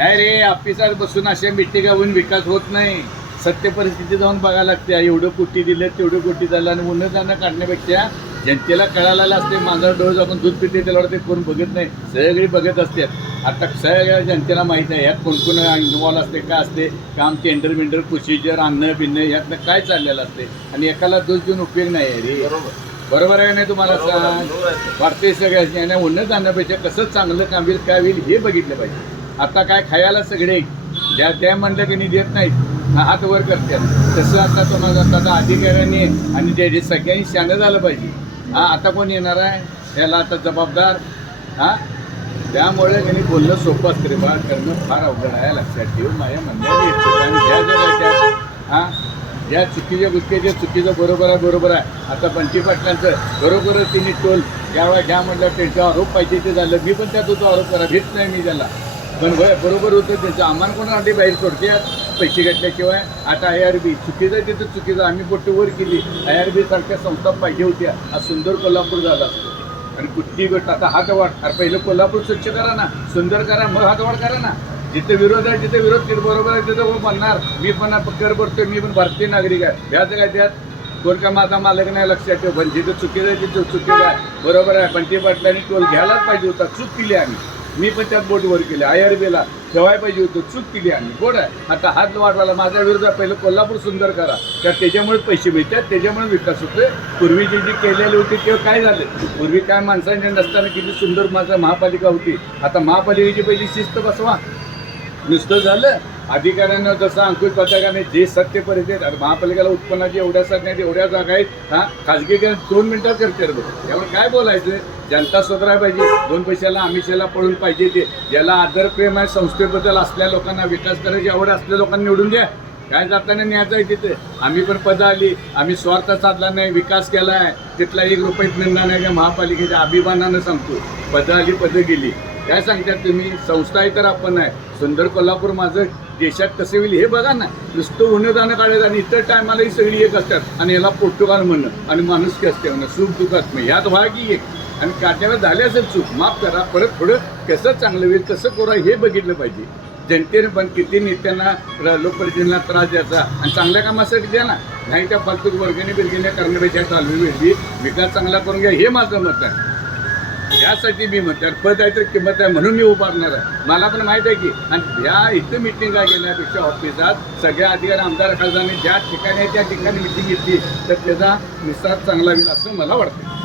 नाही रे ऑफिसात बसून अशा होऊन विकास होत नाही. सत्य परिस्थिती जाऊन बघायला लागते. एवढं कोटी दिलं तेवढं कोटी झालं आणि उन्हा जाणं काढण्यापेक्षा जनतेला कळायला असते माझा डोस आपण दूध पिते त्याला ते कोण बघत नाही. सगळी बघत असते. आता सगळ्या जनतेला माहीत आहे यात कोण कोण इन्व्हॉल्व असते काय असते काम टेंडर बिंडर प्रोसिजर आणणं बिणणं यातनं काय चाललेलं असते? आणि एकाला दोष देऊन उपयोग नाही आहे रे. बरोबर. बरोबर आहे नाही तुम्हाला सांग. भारतीय सगळ्यांनी आणि उन्नत जाण्यापेक्षा कसं चांगलं काम होईल काय होईल हे बघितलं पाहिजे. आता काय खायला सगळे. त्या त्या म्हणलं की नाही देत नाहीत. हात वर करतात. तसं आता तुम्हाला आता अधिकाऱ्यांनी आणि ते सगळ्यांनी शानं झालं पाहिजे. हा आता कोण येणार आहे? याला आता जबाबदार. हा? त्यामुळे त्यांनी बोलणं सोपं असतं रे बा करणं फार अवघड आहे. लक्षात ठेव. माझ्या म्हणण्यात हां हा? या चुकीच्या गोष्टीच्या चुकीचं बरोबर आहे बरोबर आहे. आता बंटी पाटलांचं बरोबरच तिने टोल. ज्यावेळेला घ्या म्हटलं त्यांचा आरोप पाहिजे ते झालं. मी पण त्यात होतो. आरोप करा. घेत नाही मी त्याला. पण होय बरोबर होतं त्यांचं आम्हाला कोणासाठी बाहेर सोडतात? पैसे घेतल्याशिवाय. आता आय आर बी चुकीचं आहे तिथं चुकीचं आम्ही बोटी वर केली. आय आर बी सारख्या संस्था पाहिजे होत्या. आज सुंदर कोल्हापूर झाला. असतो आणि कुठली गोष्ट आता हात वाढ. अरे पहिलं कोल्हापूर स्वच्छ करा ना. सुंदर करा मग हातवाढ करा ना. जिथे विरोध आहे जिथे विरोध तिथे बरोबर आहे तिथं म्हणणार मी पण कर भरतोय मी पण भारतीय नागरिक आहे. याचं काय त्यात कोण का माझा मालक नाही लक्षात ठेव. पण जिथं चुकीचं आहे तिथं चुकीचं आहे. बरोबर आहे पण ते पाटलांनी टोल घ्यायलाच पाहिजे होता. चूक केली आम्ही. मी पण त्यात बोटवर केले आय आर बीला ठेवायला पाहिजे होतं चूक केली आम्ही. बोट आहे आता हात वाढवायला माझ्या विरोधात पहिलं कोल्हापूर सुंदर करा. तर त्याच्यामुळे पैसे मिळतात त्याच्यामुळे विकास होतोय. पूर्वी जे जे केलेले होते तेव्हा काय झालं? पूर्वी काय माणसांचे नसताना किती सुंदर माझं महापालिका होती. आता महापालिकेची पहिली शिस्त बसवा. नुसतं झालं. अधिकाऱ्यांना जसं अंकुश पथकाने जे सत्य परिस्थिती महापालिकेला उत्पन्नाची एवढ्या आहेत एवढ्या जागा आहेत हा खाजगी दोन मिनिटात करते त्यावर काय बोलायचं? जनता सुधाराय पाहिजे. दोन पैशाला आमिषाला पळून पाहिजे ते. ज्याला आदर प्रेम आहे संस्थेबद्दल असल्या लोकांना विकास करायची आवड असलेल्या लोकांना निवडून द्या. काय जाताना न्यायचं आहे तिथे? आम्ही पण पदं आली. आम्ही स्वार्थ साधला नाही विकास केला आहे. तिथला एक रुपयात निंदा नाही का महापालिकेच्या अभिमानानं सांगतो. पदं आली पदं गेली. काय सांगतात तुम्ही? संस्था आहे तर आपण आहे. सुंदर कोल्हापूर माझं देशात कसं होईल हे बघा ना. नुसतं उन्ह जाणं काढायचं आणि इतर टायमाला ही सगळी एक असतात. आणि याला पोर्तुगाल म्हणणं आणि माणुसकी असते म्हणणं. सुख दुखात मग ह्यात व्हा की एक. आणि काट्यावर झाले असेल चूक. माफ करा. परत थोडं कसं चांगलं होईल कसं करा हे बघितलं पाहिजे. जनतेने पण किती नेत्यांना लोकप्रतिनिधींना त्रास द्यायचा. आणि चांगल्या कामासाठी द्या ना. नाही त्या फालतू वर्गणी बिरगीने करण्यापेक्षा चालू वेळी. विकास चांगला करून घ्या. हे माझं मत आहे. यासाठी मी म्हणतो पद आहे तर किंमत आहे म्हणून मी उभारणार आहे. मला पण माहीत आहे की आणि ह्या इथं मिटिंगा गेल्यापेक्षा ऑफिसात सगळ्या अधिकारी आमदार खासदारांनी ज्या ठिकाणी त्या ठिकाणी मिटिंग घेतली तर त्याचा निसाद चांगला होईल असं मला वाटतं.